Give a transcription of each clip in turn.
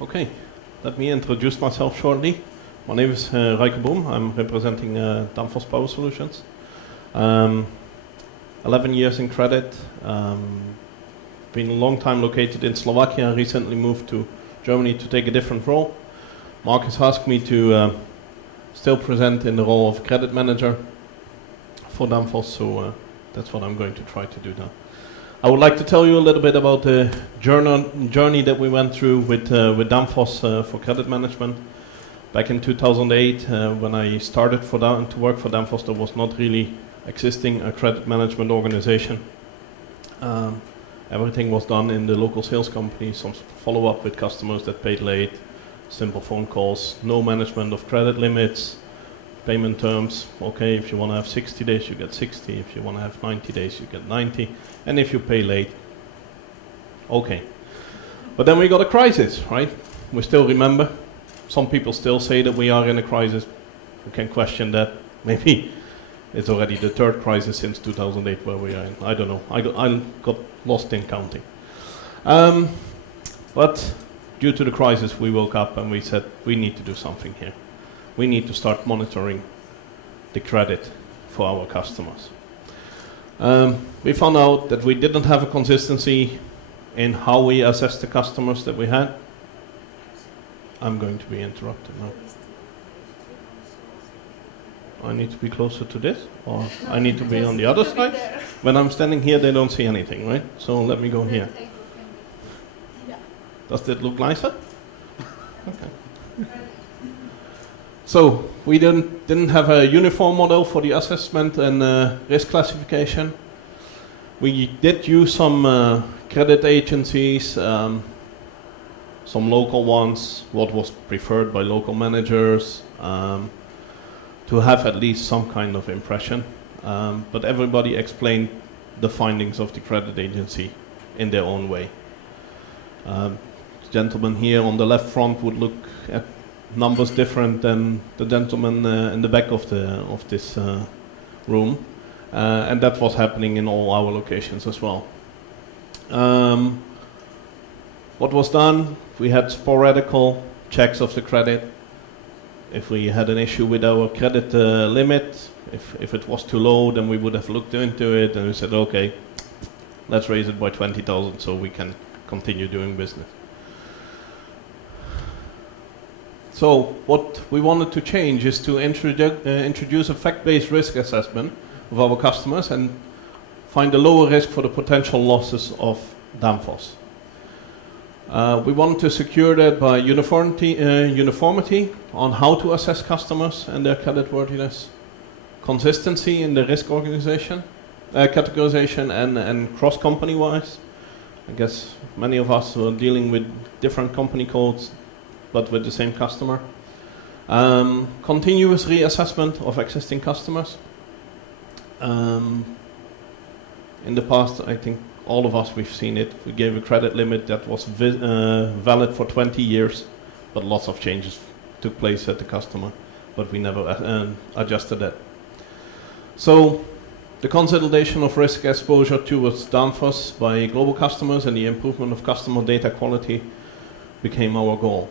Okay, let me introduce myself shortly. My name is Rajko Boom. I'm representing Danfoss Power Solutions. 11 years in credit. Been a long time located in Slovakia. Recently moved to Germany to take a different role. Mark has asked me to still present in the role of credit manager for Danfoss, so that's what I'm going to try to do now. I would like to tell you a little bit about the journey that we went through with Danfoss for credit management. Back in 2008, when I started to work for Danfoss, there was not really existing a credit management organization. Everything was done in the local sales company, some follow-up with customers that paid late, simple phone calls, no management of credit limits, payment terms. Okay, if you want to have 60 days, you get 60. If you want to have 90 days, you get 90. And if you pay late, okay. But then we got a crisis, right? We still remember. Some people still say that we are in a crisis. We can question that. Maybe it's already the third crisis since 2008 where we are in. I don't know. I got lost in counting. But due to the crisis, we woke up and we said, we need to do something here. We need to start monitoring the credit for our customers. We found out that we didn't have a consistency in how we assess the customers that we had. I'm going to be interrupted now. I need to be closer to this, or I need to be on the other side? When I'm standing here, they don't see anything, right? So let me go here. Does that look nicer? Okay. So we didn't have a uniform model for the assessment and risk classification. We did use some credit agencies, some local ones, what was preferred by local managers, to have at least some kind of impression. But everybody explained the findings of the credit agency in their own way. The gentleman here on the left front would look at numbers different than the gentleman in the back of this room, and that was happening in all our locations as well. What was done? We had sporadical checks of the credit. If we had an issue with our credit limit, if it was too low, then we would have looked into it and we said, okay, let's raise it by 20,000 so we can continue doing business. So what we wanted to change is to introduce a fact-based risk assessment of our customers and find a lower risk for the potential losses of Danfoss. We wanted to secure that by uniformity on how to assess customers and their creditworthiness, consistency in the risk organization, categorization and cross-company wise. I guess many of us were dealing with different company codes but with the same customer. Continuous reassessment of existing customers. In the past, I think all of us, we've seen it. We gave a credit limit that was valid for 20 years, but lots of changes took place at the customer, but we never adjusted that. So the consolidation of risk exposure towards Danfoss by global customers and the improvement of customer data quality became our goal.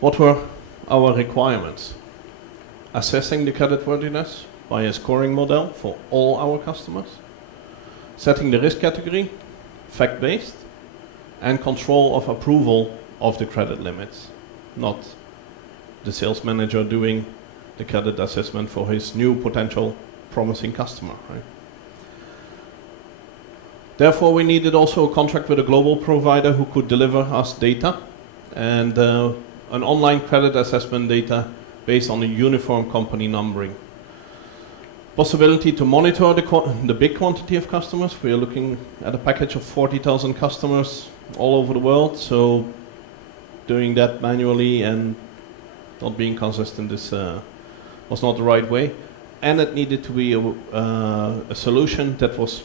What were our requirements? Assessing the creditworthiness by a scoring model for all our customers, setting the risk category, fact-based, and control of approval of the credit limits, not the sales manager doing the credit assessment for his new potential promising customer, right? Therefore, we needed also a contract with a global provider who could deliver us data and an online credit assessment data based on a uniform company numbering. Possibility to monitor the big quantity of customers. We are looking at a package of 40,000 customers all over the world, so doing that manually and not being consistent was not the right way. And it needed to be a solution that was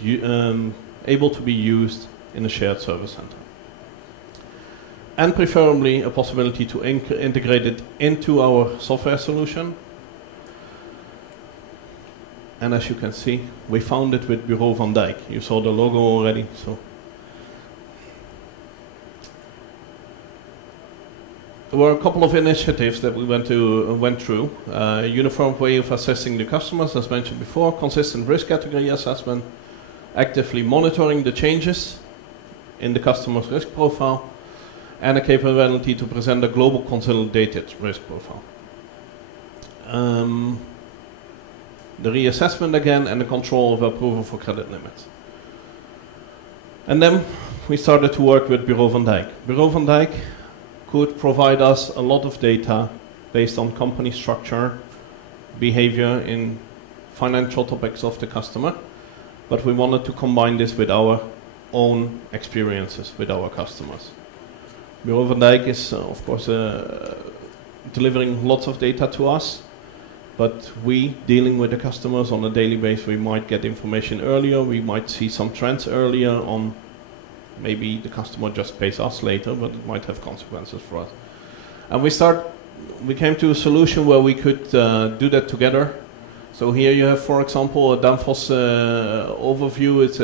able to be used in a shared service center. And preferably a possibility to integrate it into our software solution. And as you can see, we found it with Bureau van Dijk. You saw the logo already. So there were a couple of initiatives that we went through. Uniform way of assessing the customers, as mentioned before, consistent risk category assessment, actively monitoring the changes in the customer's risk profile, and a capability to present a global consolidated risk profile. The reassessment again, and the control of approval for credit limits. And then we started to work with Bureau van Dijk. Bureau van Dijk could provide us a lot of data based on company structure, behavior in financial topics of the customer, but we wanted to combine this with our own experiences with our customers. Bureau van Dijk is, of course, delivering lots of data to us, but we, dealing with the customers on a daily basis, we might get information earlier, we might see some trends earlier on. Maybe the customer just pays us later, but it might have consequences for us. And we came to a solution where we could do that together. So here you have, for example, a Danfoss overview. It's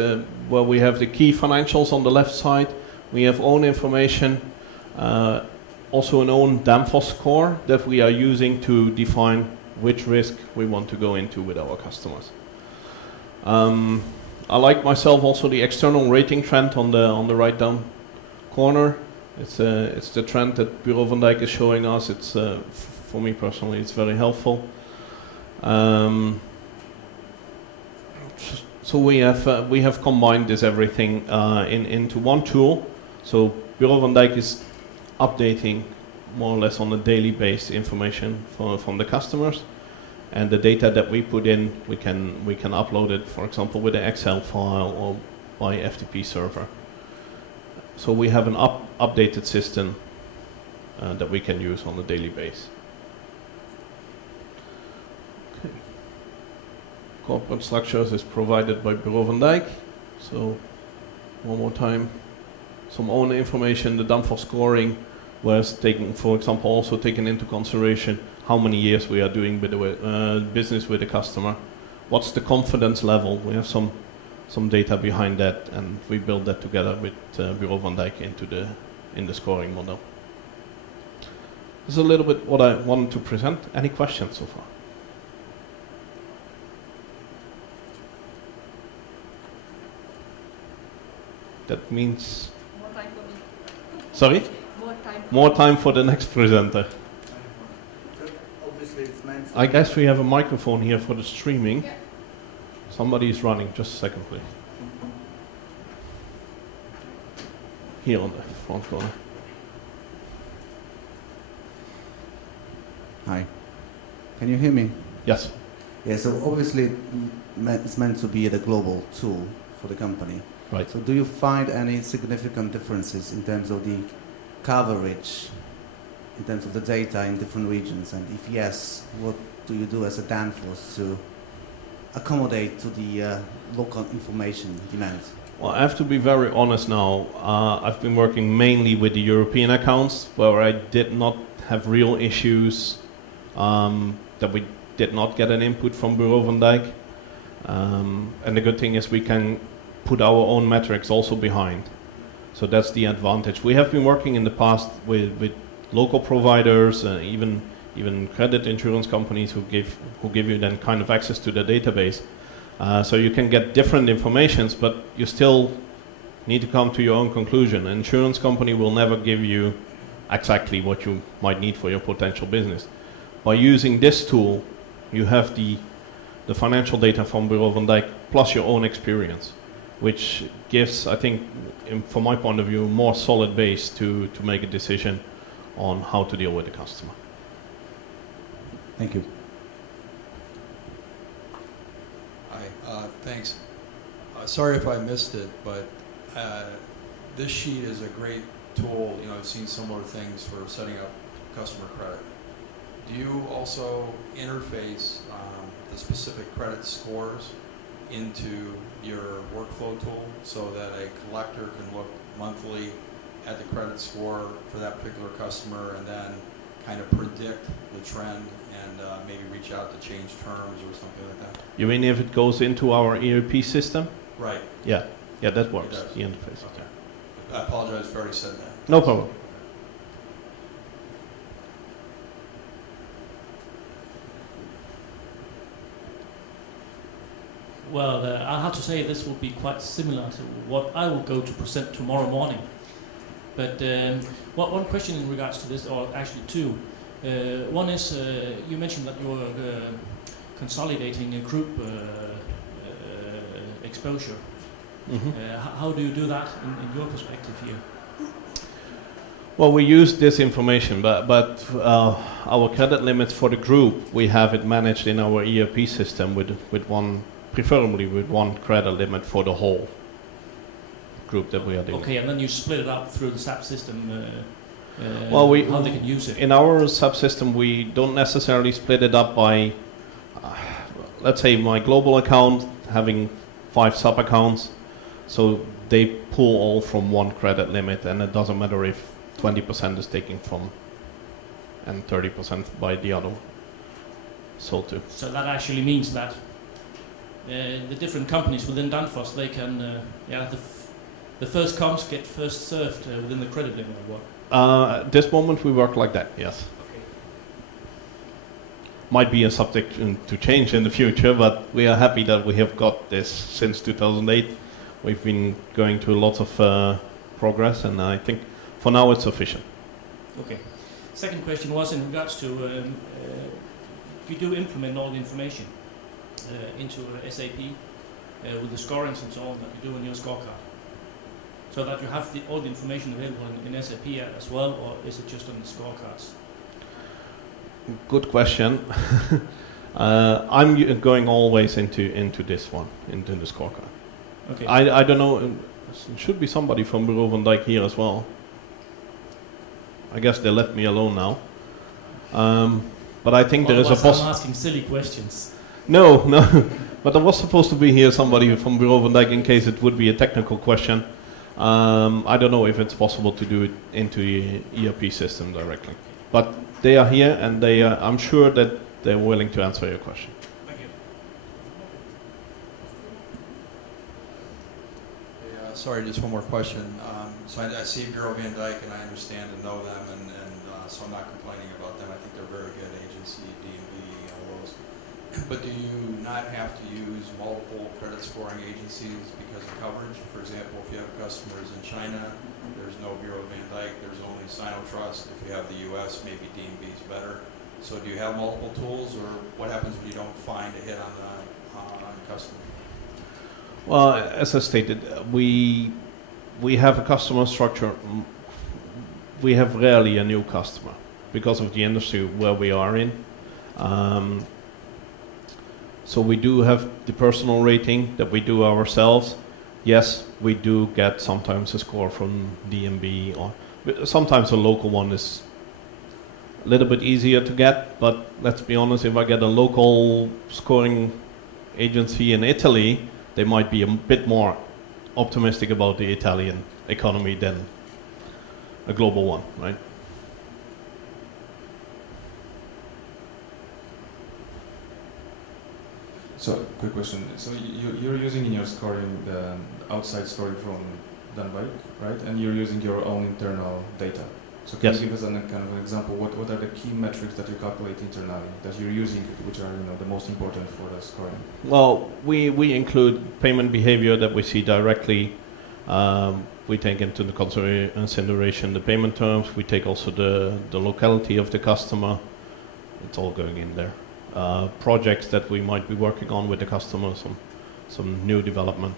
where we have the key financials on the left side. We have own information, also an own Danfoss score that we are using to define which risk we want to go into with our customers. I like myself also the external rating trend on the right down corner. It's the trend that Bureau van Dijk is showing us. It's for me personally, it's very helpful. So we have combined this everything into one tool. So Bureau van Dijk is updating more or less on a daily basis information from the customers, and the data that we put in, we can upload it, for example, with an Excel file or by FTP server. So we have an updated system that we can use on a daily basis. Okay. Corporate structures is provided by Bureau van Dijk. So one more time, some own information. The Danfoss scoring was taken, for example, also taken into consideration how many years we are doing with the business with the customer. What's the confidence level? We have some data behind that, and we build that together with Bureau van Dijk in the scoring model. This is a little bit what I wanted to present. Any questions so far? That means... More time for me. Sorry? More time. More time for the next presenter. Obviously it's meant I guess we have a microphone here for the streaming. Yeah. Somebody is running. Just a second, please. Here on the front corner. Hi. Can you hear me? Yes. Yeah, so obviously it's meant to be the global tool for the company. Right. So do you find any significant differences in terms of the coverage, in terms of the data in different regions? And if yes, what do you do as a Danfoss to accommodate to the local information demands? Well, I have to be very honest now. I've been working mainly with the European accounts, where I did not have real issues, that we did not get an input from Bureau van Dijk. And the good thing is we can put our own metrics also behind. So that's the advantage. We have been working in the past with local providers, even credit insurance companies who give you then kind of access to the database. So you can get different informations, but you still need to come to your own conclusion. An insurance company will never give you exactly what you might need for your potential business. By using this tool, you have the financial data from Bureau van Dijk plus your own experience, which gives, I think, from my point of view, a more solid base to make a decision on how to deal with the customer. Thank you. Hi, thanks. Sorry if I missed it, but this sheet is a great tool. You know, I've seen similar things for setting up customer credit. Do you also interface the specific credit scores into your workflow tool so that a collector can look monthly at the credit score for that particular customer and then kind of predict the trend and maybe reach out to change terms or something like that? You mean if it goes into our ERP system? Right. Yeah, that works, It does. the interface. Okay. I apologize if I already said that. No problem. Well, I'll have to say this will be quite similar to what I will go to present tomorrow morning. But one question in regards to this, or actually two. One is you mentioned that you were consolidating a group exposure. How do you do that in your perspective here? Well, we use this information, but our credit limits for the group, we have it managed in our ERP system with one, preferably with one credit limit for the whole group that we are doing. Okay, and then you split it up through the SAP system. Well, how they can use it. In our subsystem, we don't necessarily split it up by, let's say, my global account having 5 sub-accounts, so they pull all from one credit limit, and it doesn't matter if 20% is taken from and 30% by the other. So too. So that actually means that the different companies within Danfoss, they can, the first comes get first served within the credit limit or what? At this moment we work like that, yes. Okay. Might be a subject to change in the future, but we are happy that we have got this since 2008. We've been going through lots of progress, and I think for now it's sufficient. Okay. Second question was in regards to you do implement all the information into SAP with the scorings and so on that you do in your scorecard, so that you have all the information available in SAP as well, or is it just on the scorecards? Good question. I'm going always into this one, into the scorecard. Okay. I don't know. It should be somebody from Bureau van Dijk here as well. I guess they left me alone now. But I think there is a I'm asking silly questions. No. But there was supposed to be here somebody from Bureau van Dijk in case it would be a technical question. I don't know if it's possible to do it into the ERP system directly. But they are here, and I'm sure that they're willing to answer your question. Thank you. Sorry, just one more question. So I see Bureau van Dijk, and I understand and know them, and so I'm not complaining about them. I think they're a very good agency, D&B, all those. But do you not have to use multiple credit scoring agencies because of coverage? For example, if you have customers in China, there's no Bureau van Dijk, there's only Sinotrust. If you have the U.S., maybe D&B is better. So do you have multiple tools, or what happens when you don't find a hit on the customer? Well, as I stated, we have a customer structure. We have rarely a new customer because of the industry where we are in. So we do have the personal rating that we do ourselves. Yes, we do get sometimes a score from DNB, or sometimes a local one is a little bit easier to get, but let's be honest, if I get a local scoring agency in Italy, they might be a bit more optimistic about the Italian economy than a global one, right? So, quick question. So you're using in your scoring the outside scoring from Danfoss, right? And you're using your own internal data. So can Yes. you give us kind of an example? What are the key metrics that you calculate internally that you're using, which are the most important for the scoring? Well, we include payment behavior that we see directly. We take into the consideration the payment terms. We take also the locality of the customer. It's all going in there. Projects that we might be working on with the customer, some new development.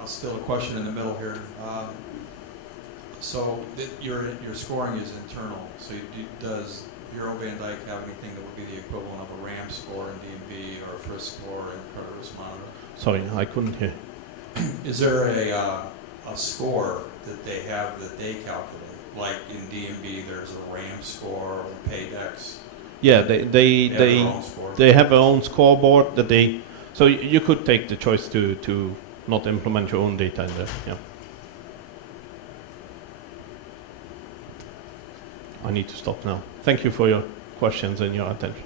I'll still a question in the middle here. So your scoring is internal. So does Bureau van Dijk have anything that would be the equivalent of a RAM score in DNB or a FRISC score in Credit Risk Monitor? Sorry, I couldn't hear. Is there a score that they have that they calculate? Like in DNB, there's a RAM score or Paydex. Yeah, They have their own score. they have their own scoreboard that they. So you could take the choice to not implement your own data in there. Yeah. I need to stop now. Thank you for your questions and your attention.